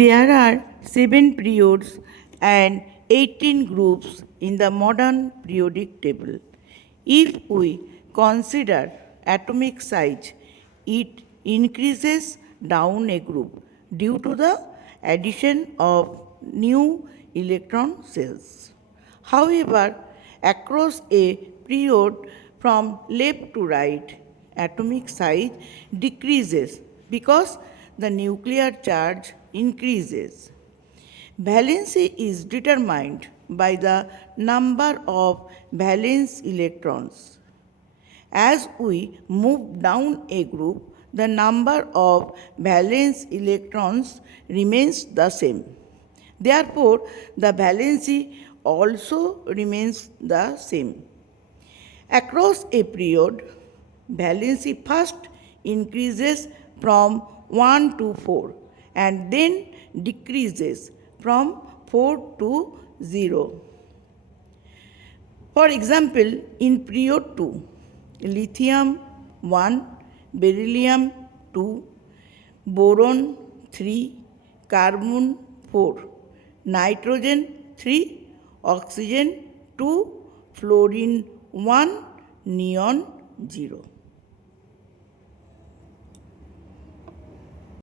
There are 7 periods and 18 groups in the modern periodic table. If we consider atomic size, it increases down a group due to the addition of new electron cells. However, across a period from left to right, atomic size decreases because the nuclear charge increases. Valency is determined by the number of valence electrons. As we move down a group, the number of valence electrons remains the same. Therefore, the valency also remains the same. Across a period, valency first increases from 1 to 4 and then decreases from 4 to 0. For example, in period 2, lithium 1, beryllium 2, boron 3, carbon 4, nitrogen 3, oxygen 2, fluorine 1, neon 0.